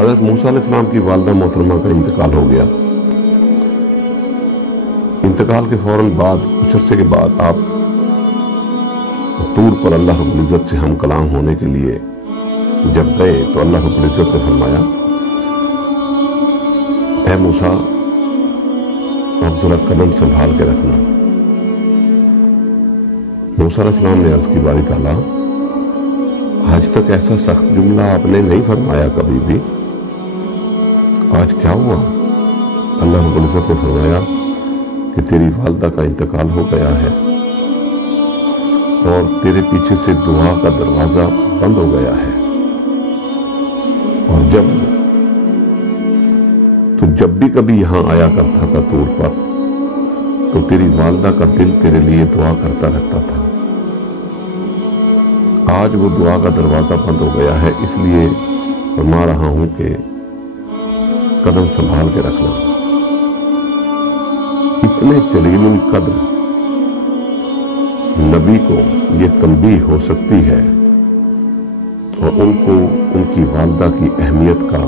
हज़रत मूसा अलैहिस्सलाम की वालिदा मोहतरमा का इंतकाल हो गया। इंतकाल के फ़ौरन बाद कुछ अर्से के बाद आप तूर पर अल्लाह रब्बुल इज़्ज़त से हम कलाम होने के लिए जब गए तो अल्लाह रब्बुल इज़्ज़त ने फरमाया, ऐ मूसा अब जरा कदम संभाल के रखना। मूसा अलैहिस्सलाम ने अर्ज़ की, बारी ताला आज तक ऐसा सख्त जुमला आपने नहीं फरमाया कभी भी, आज क्या हुआ? अल्लाह रब्बुल इज़्ज़त ने फरमाया कि तेरी वालिदा का इंतकाल हो गया है और तेरे पीछे से दुआ का दरवाजा बंद हो गया है, और जब भी कभी यहां आया करता था तूर पर तो तेरी वालिदा का दिल तेरे लिए दुआ करता रहता था। आज वो दुआ का दरवाजा बंद हो गया है, इसलिए फरमा रहा हूं कि कदम संभाल के रखना। इतने जलीलुल कद्र नबी को ये तंबीह हो सकती है और उनको उनकी वालिदा की अहमियत का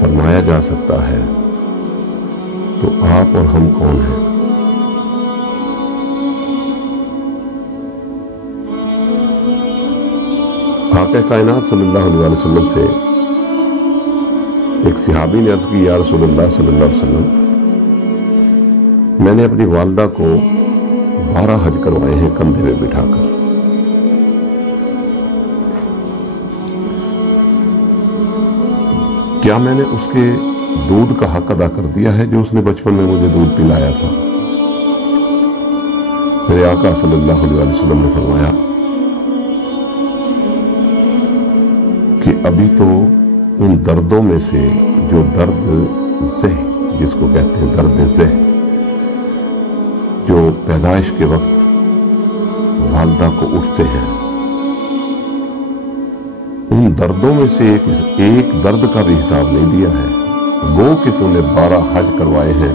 फरमाया जा सकता है, तो आप और हम कौन हैं? आक़ा कायनात सल्लल्लाहु अलैहि वसल्लम से एक सहाबी ने अर्ज़ की, या रसूलल्लाह सल्लल्लाहु अलैहि वसल्लम, मैंने अपनी वालिदा को 12 हज करवाए हैं कंधे में बिठाकर। क्या मैंने उसके दूध का हक अदा कर दिया है जो उसने बचपन में मुझे दूध पिलाया था? मेरे आका सल्लल्लाहु अलैहि वसल्लम ने फरमाया कि अभी तो उन दर्दों में से जो दर्द ज़ह जिसको कहते हैं, दर्द ज़ह, जो पैदाइश के वक्त वालिदा को उठते हैं, उन दर्दों में से एक दर्द का भी हिसाब नहीं दिया है। गो कि तूने 12 हज करवाए हैं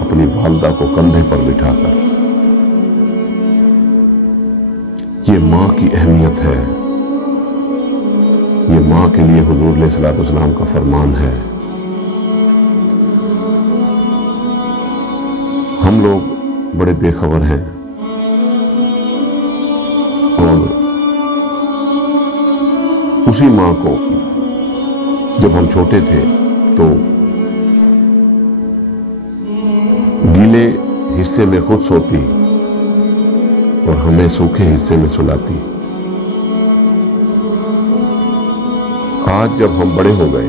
अपनी वालिदा को कंधे पर बिठाकर। ये माँ की अहमियत है, ये माँ के लिए हुजूर अलैहिस्सलातु वस्सलाम का फरमान है। हम लोग बड़े बेखबर हैं और उसी माँ को जब हम छोटे थे तो गीले हिस्से में खुद सोती और हमें सूखे हिस्से में सुलाती। आज जब हम बड़े हो गए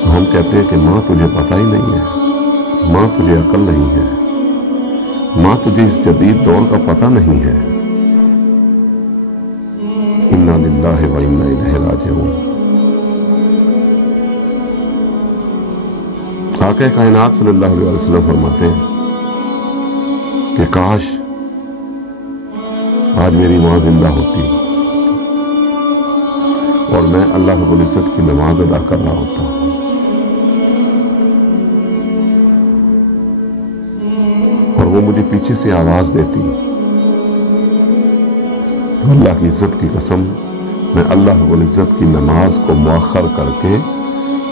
तो हम कहते हैं कि माँ तुझे पता ही नहीं है, माँ तुझे अकल नहीं है, माँ तुझे इस जदीद दौर का पता नहीं है। इन्ना लिल्लाहि व इन्ना इलैहि राजिऊन। आक़ा कायनात सल्लल्लाहु अलैहि वसल्लम फरमाते हैं कि काश आज मेरी माँ जिंदा होती और मैं अल्लाह रब्बुल इज़्ज़त की नमाज अदा कर रहा होता, और वो मुझे पीछे से आवाज देती, तो अल्लाह की इज्जत की कसम मैं अल्लाह रब्बुल इज़्ज़त की नमाज को मुअख्खर करके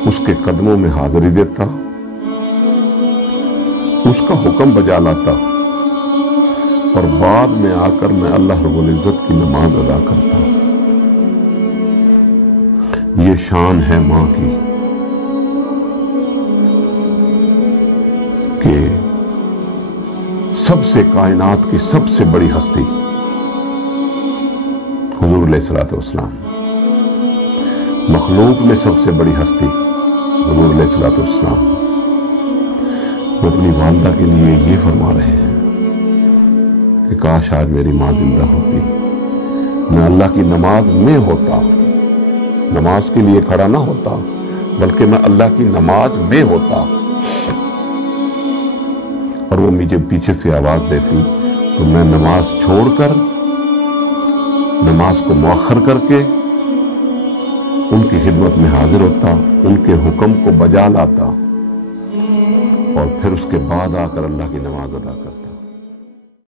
उसके कदमों में हाजिरी देता, उसका हुक्म बजा लाता और बाद में आकर मैं अल्लाह रब्बुल इज़्ज़त की नमाज अदा करता। ये शान है माँ की कि सबसे कायनात की सबसे बड़ी हस्ती हुजूर अलैहिस्सलातु वस्सलाम, मखलूक में सबसे बड़ी हस्ती हुजूर अलैहिस्सलातु वस्सलाम, वो अपनी वालिदा के लिए ये फरमा रहे हैं कि काश आज मेरी माँ जिंदा होती, मैं अल्लाह की नमाज में होता, नमाज के लिए खड़ा ना होता बल्कि मैं अल्लाह की नमाज में होता, और वो मुझे पीछे से आवाज देती तो मैं नमाज छोड़कर, नमाज को मुअख्खर करके उनकी खिदमत में हाजिर होता, उनके हुक्म को बजा लाता और फिर उसके बाद आकर अल्लाह की नमाज अदा करता।